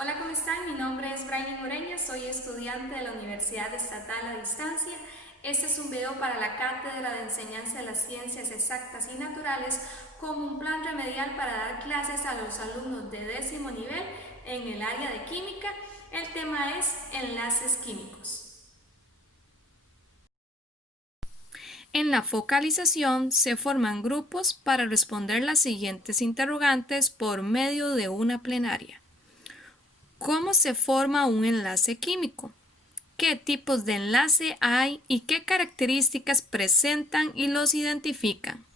Hola, ¿cómo están? Mi nombre es Brainy Moreña, soy estudiante de la Universidad Estatal a Distancia. Este es un video para la Cátedra de Enseñanza de las Ciencias Exactas y Naturales como un plan remedial para dar clases a los alumnos de 10º nivel en el área de química. El tema es enlaces químicos. En la focalización se forman grupos para responder las siguientes interrogantes por medio de una plenaria. ¿Cómo se forma un enlace químico? ¿Qué tipos de enlace hay y qué características presentan y los identifican?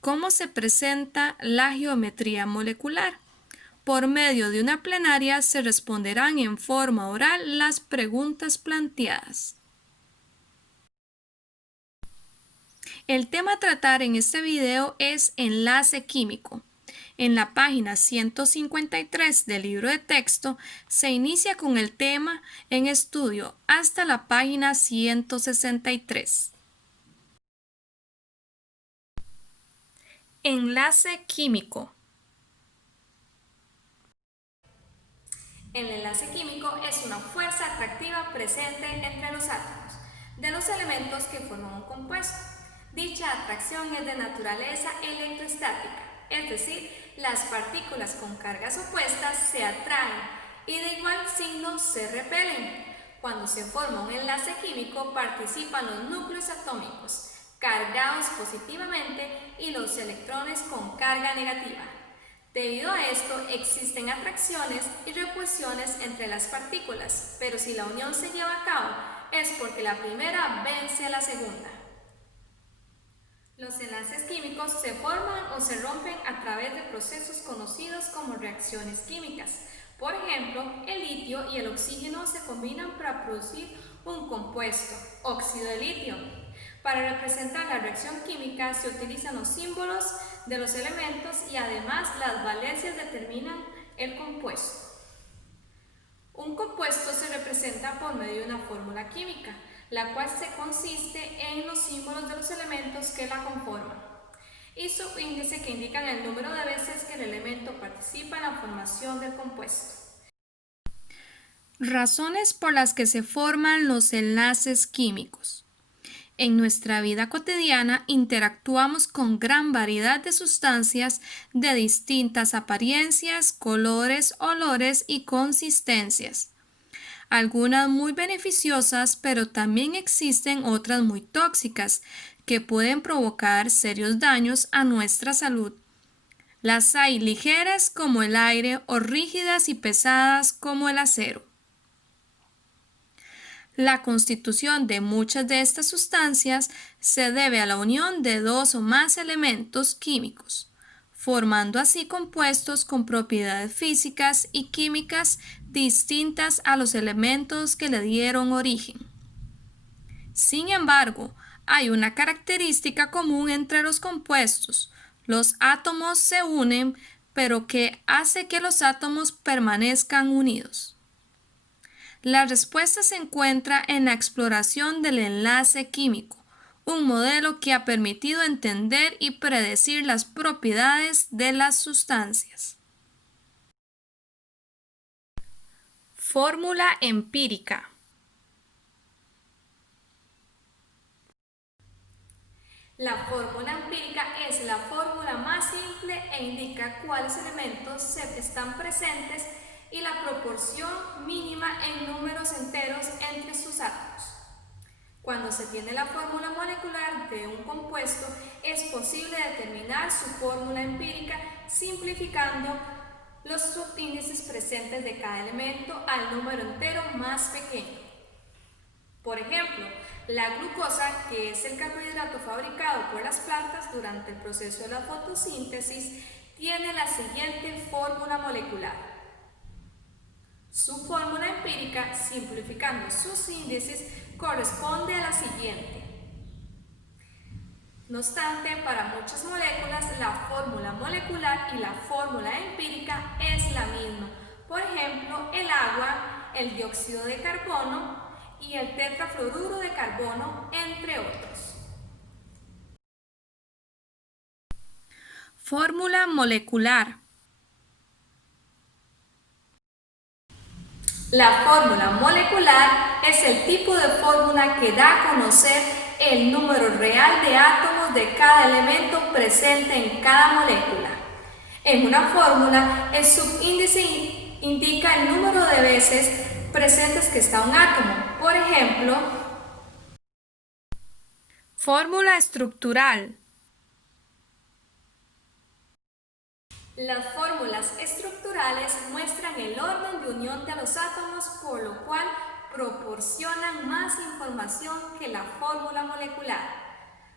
¿Cómo se presenta la geometría molecular? Por medio de una plenaria se responderán en forma oral las preguntas planteadas. El tema a tratar en este video es enlace químico. En la página 153 del libro de texto se inicia con el tema en estudio hasta la página 163. Enlace químico. El enlace químico es una fuerza atractiva presente entre los átomos de los elementos que forman un compuesto. Dicha atracción es de naturaleza electrostática, es decir, las partículas con cargas opuestas se atraen y de igual signo se repelen. Cuando se forma un enlace químico participan los núcleos atómicos cargados positivamente y los electrones con carga negativa. Debido a esto existen atracciones y repulsiones entre las partículas, pero si la unión se lleva a cabo es porque la primera vence a la segunda. Los enlaces químicos se forman o se rompen a través de procesos conocidos como reacciones químicas. Por ejemplo, el litio y el oxígeno se combinan para producir un compuesto, óxido de litio. Para representar la reacción química se utilizan los símbolos de los elementos y además las valencias determinan el compuesto. Un compuesto se representa por medio de una fórmula química, la cual se consiste en los símbolos de los elementos que la conforman y su índice que indican el número de veces que el elemento participa en la formación del compuesto. Razones por las que se forman los enlaces químicos. En nuestra vida cotidiana interactuamos con gran variedad de sustancias de distintas apariencias, colores, olores y consistencias. Algunas muy beneficiosas, pero también existen otras muy tóxicas que pueden provocar serios daños a nuestra salud. Las hay ligeras como el aire o rígidas y pesadas como el acero. La constitución de muchas de estas sustancias se debe a la unión de dos o más elementos químicos, formando así compuestos con propiedades físicas y químicas distintas a los elementos que le dieron origen. Sin embargo, hay una característica común entre los compuestos. Los átomos se unen, pero que hace que los átomos permanezcan unidos. La respuesta se encuentra en la exploración del enlace químico, un modelo que ha permitido entender y predecir las propiedades de las sustancias. Fórmula empírica. La fórmula empírica es la fórmula más simple e indica cuáles elementos están presentes y la proporción mínima en números enteros entre sus átomos. Cuando se tiene la fórmula molecular de un compuesto, es posible determinar su fórmula empírica simplificando los subíndices presentes de cada elemento al número entero más pequeño. Por ejemplo, la glucosa, que es el carbohidrato fabricado por las plantas durante el proceso de la fotosíntesis, tiene la siguiente fórmula molecular. Su fórmula empírica, simplificando sus índices, corresponde a la siguiente. No obstante, para muchas moléculas, la fórmula molecular y la fórmula empírica es la misma. Por ejemplo, el agua, el dióxido de carbono y el tetrafluoruro de carbono, entre otros. Fórmula molecular. La fórmula molecular es el tipo de fórmula que da a conocer el número real de átomos de cada elemento presente en cada molécula. En una fórmula, el subíndice indica el número de veces presentes que está un átomo. Por ejemplo, fórmula estructural. Las fórmulas estructurales muestran el orden de unión de los átomos, por lo cual proporcionan más información que la fórmula molecular.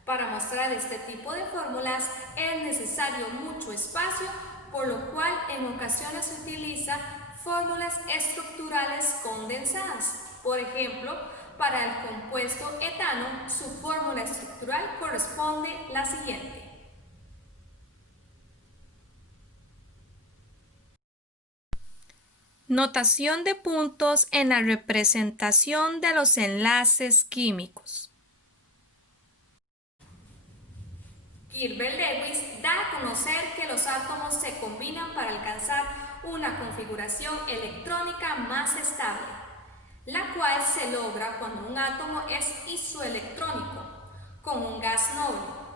Para mostrar este tipo de fórmulas es necesario mucho espacio, por lo cual en ocasiones se utiliza fórmulas estructurales condensadas. Por ejemplo, para el compuesto etano, su fórmula estructural corresponde a la siguiente. Notación de puntos en la representación de los enlaces químicos. Gilbert Lewis da a conocer que los átomos se combinan para alcanzar una configuración electrónica más estable, la cual se logra cuando un átomo es isoelectrónico con un gas noble.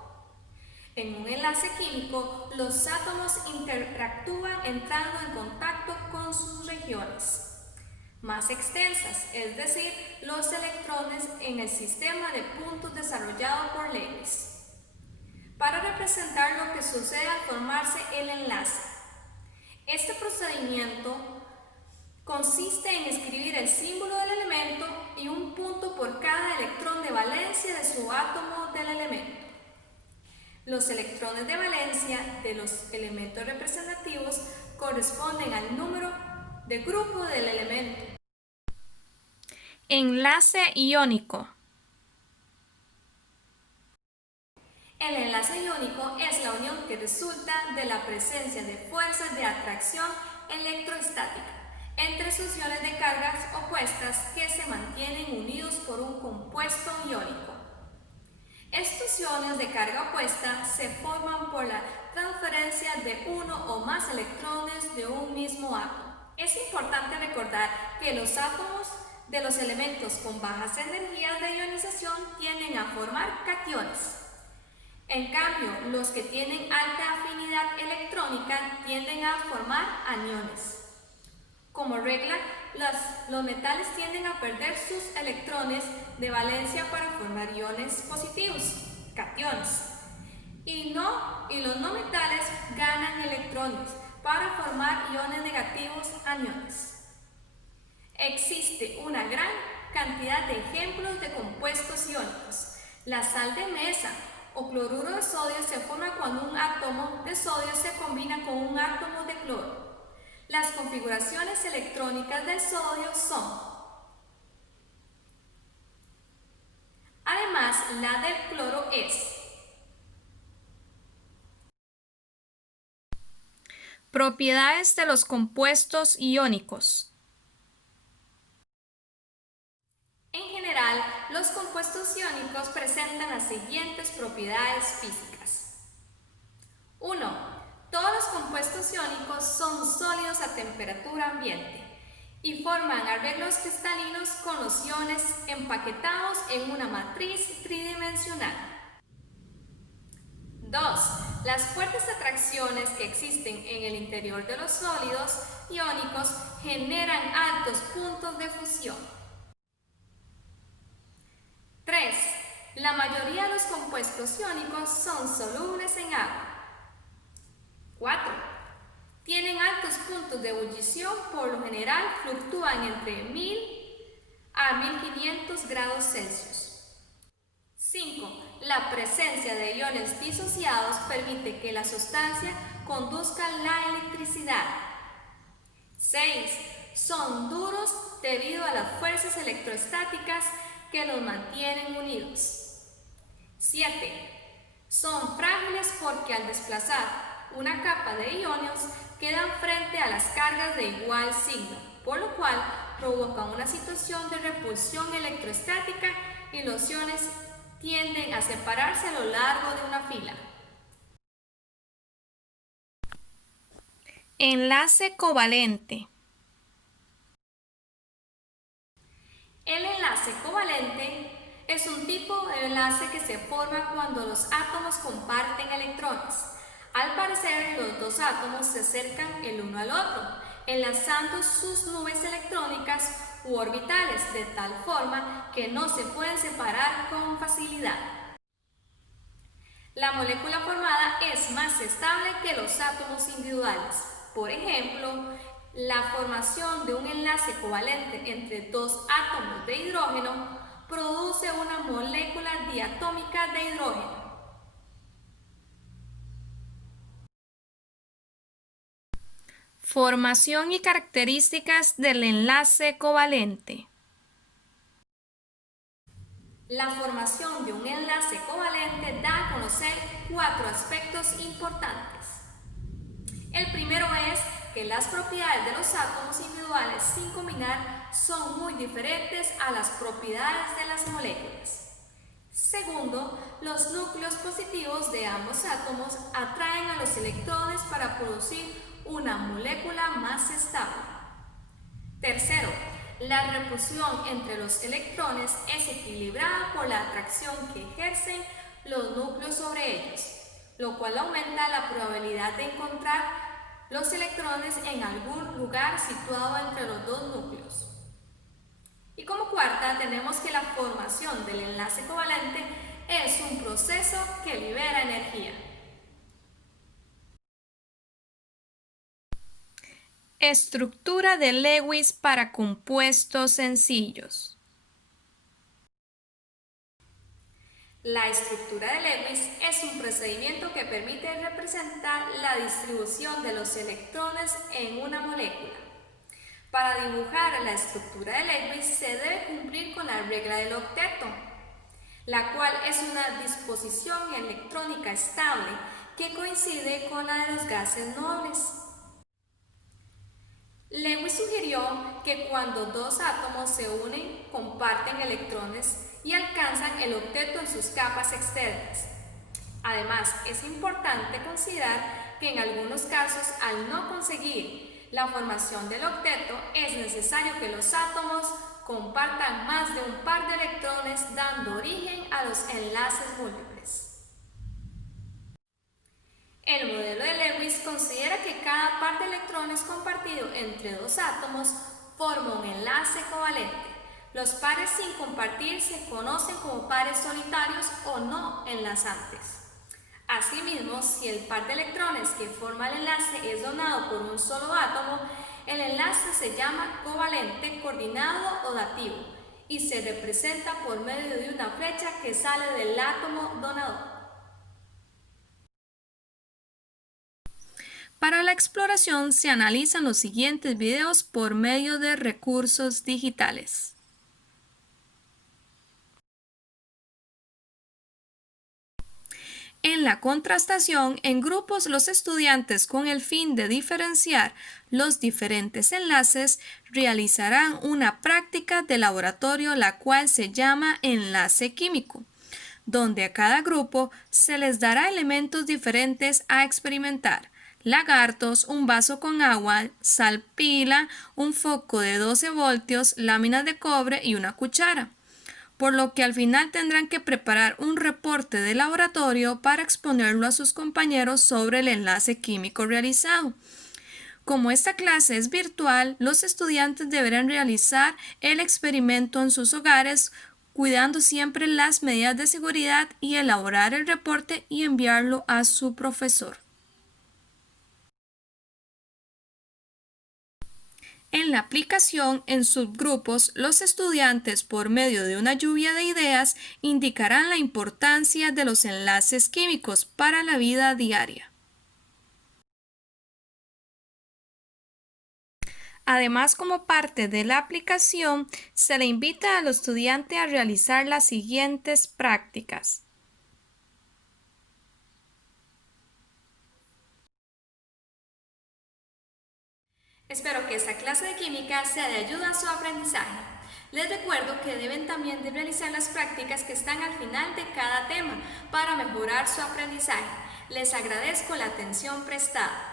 En un enlace químico, los átomos interactúan entrando en contacto con sus regiones más extensas, es decir, los electrones en el sistema de puntos desarrollado por Lewis, para representar lo que sucede al formarse el enlace. Este procedimiento consiste en escribir el símbolo del elemento y un punto por cada electrón de valencia de su átomo del elemento. Los electrones de valencia de los elementos representativos corresponden al número de grupo del elemento. Enlace iónico. El enlace iónico es la unión que resulta de la presencia de fuerzas de atracción electrostática entre succiones de cargas opuestas que se mantienen unidos por un compuesto iónico. Estos iones de carga opuesta se forman por la transferencia de uno o más electrones de un mismo átomo. Es importante recordar que los átomos de los elementos con bajas energías de ionización tienden a formar cationes. En cambio, los que tienen alta afinidad electrónica tienden a formar aniones. Como regla, los metales tienden a perder sus electrones de valencia para formar iones positivos, cationes, y los no metales ganan electrones para formar iones negativos, aniones. Existe una gran cantidad de ejemplos de compuestos iónicos. La sal de mesa o cloruro de sodio se forma cuando un átomo de sodio se combina con un átomo de cloro. Las configuraciones electrónicas del sodio son: además, la del cloro es. Propiedades de los compuestos iónicos. En general, los compuestos iónicos presentan las siguientes propiedades físicas. 1. Todos los compuestos iónicos son sólidos a temperatura ambiente y forman arreglos cristalinos con los iones empaquetados en una matriz tridimensional. 2. Las fuertes atracciones que existen en el interior de los sólidos iónicos generan altos puntos de fusión. 3. La mayoría de los compuestos iónicos son solubles en agua. 4. Tienen altos puntos de ebullición, por lo general fluctúan entre 1000 a 1500 grados Celsius. 5. La presencia de iones disociados permite que la sustancia conduzca la electricidad. 6. Son duros debido a las fuerzas electrostáticas que los mantienen unidos. 7. Son frágiles porque al desplazar una capa de iones quedan frente a las cargas de igual signo, por lo cual provocan una situación de repulsión electrostática y los iones tienden a separarse a lo largo de una fila. Enlace covalente. El enlace covalente es un tipo de enlace que se forma cuando los átomos comparten electrones. Al parecer, los dos átomos se acercan el uno al otro, enlazando sus nubes electrónicas u orbitales de tal forma que no se pueden separar con facilidad. La molécula formada es más estable que los átomos individuales. Por ejemplo, la formación de un enlace covalente entre dos átomos de hidrógeno produce una molécula diatómica de hidrógeno. Formación y características del enlace covalente. La formación de un enlace covalente da a conocer 4 aspectos importantes. El primero es que las propiedades de los átomos individuales sin combinar son muy diferentes a las propiedades de las moléculas. Segundo, los núcleos positivos de ambos átomos atraen a los electrones para producir una molécula más estable. Tercero, la repulsión entre los electrones es equilibrada por la atracción que ejercen los núcleos sobre ellos, lo cual aumenta la probabilidad de encontrar los electrones en algún lugar situado entre los dos núcleos. Y como cuarta, tenemos que la formación del enlace covalente es un proceso que libera energía. Estructura de Lewis para compuestos sencillos. La estructura de Lewis es un procedimiento que permite representar la distribución de los electrones en una molécula. Para dibujar la estructura de Lewis se debe cumplir con la regla del octeto, la cual es una disposición electrónica estable que coincide con la de los gases nobles. Lewis sugirió que cuando dos átomos se unen, comparten electrones y alcanzan el octeto en sus capas externas. Además, es importante considerar que en algunos casos, al no conseguir la formación del octeto, es necesario que los átomos compartan más de un par de electrones, dando origen a los enlaces múltiples. El modelo de Lewis considera que cada par de electrones compartido entre dos átomos forma un enlace covalente. Los pares sin compartir se conocen como pares solitarios o no enlazantes. Asimismo, si el par de electrones que forma el enlace es donado por un solo átomo, el enlace se llama covalente, coordinado o dativo y se representa por medio de una flecha que sale del átomo donador. Para la exploración se analizan los siguientes videos por medio de recursos digitales. En la contrastación, en grupos los estudiantes, con el fin de diferenciar los diferentes enlaces, realizarán una práctica de laboratorio, la cual se llama enlace químico, donde a cada grupo se les dará elementos diferentes a experimentar: lagartos, un vaso con agua, sal pila, un foco de 12 voltios, láminas de cobre y una cuchara. Por lo que al final tendrán que preparar un reporte de laboratorio para exponerlo a sus compañeros sobre el enlace químico realizado. Como esta clase es virtual, los estudiantes deberán realizar el experimento en sus hogares, cuidando siempre las medidas de seguridad, y elaborar el reporte y enviarlo a su profesor. En la aplicación en subgrupos, los estudiantes, por medio de una lluvia de ideas, indicarán la importancia de los enlaces químicos para la vida diaria. Además, como parte de la aplicación, se le invita al estudiante a realizar las siguientes prácticas. Espero que esta clase de química sea de ayuda a su aprendizaje. Les recuerdo que deben también de realizar las prácticas que están al final de cada tema para mejorar su aprendizaje. Les agradezco la atención prestada.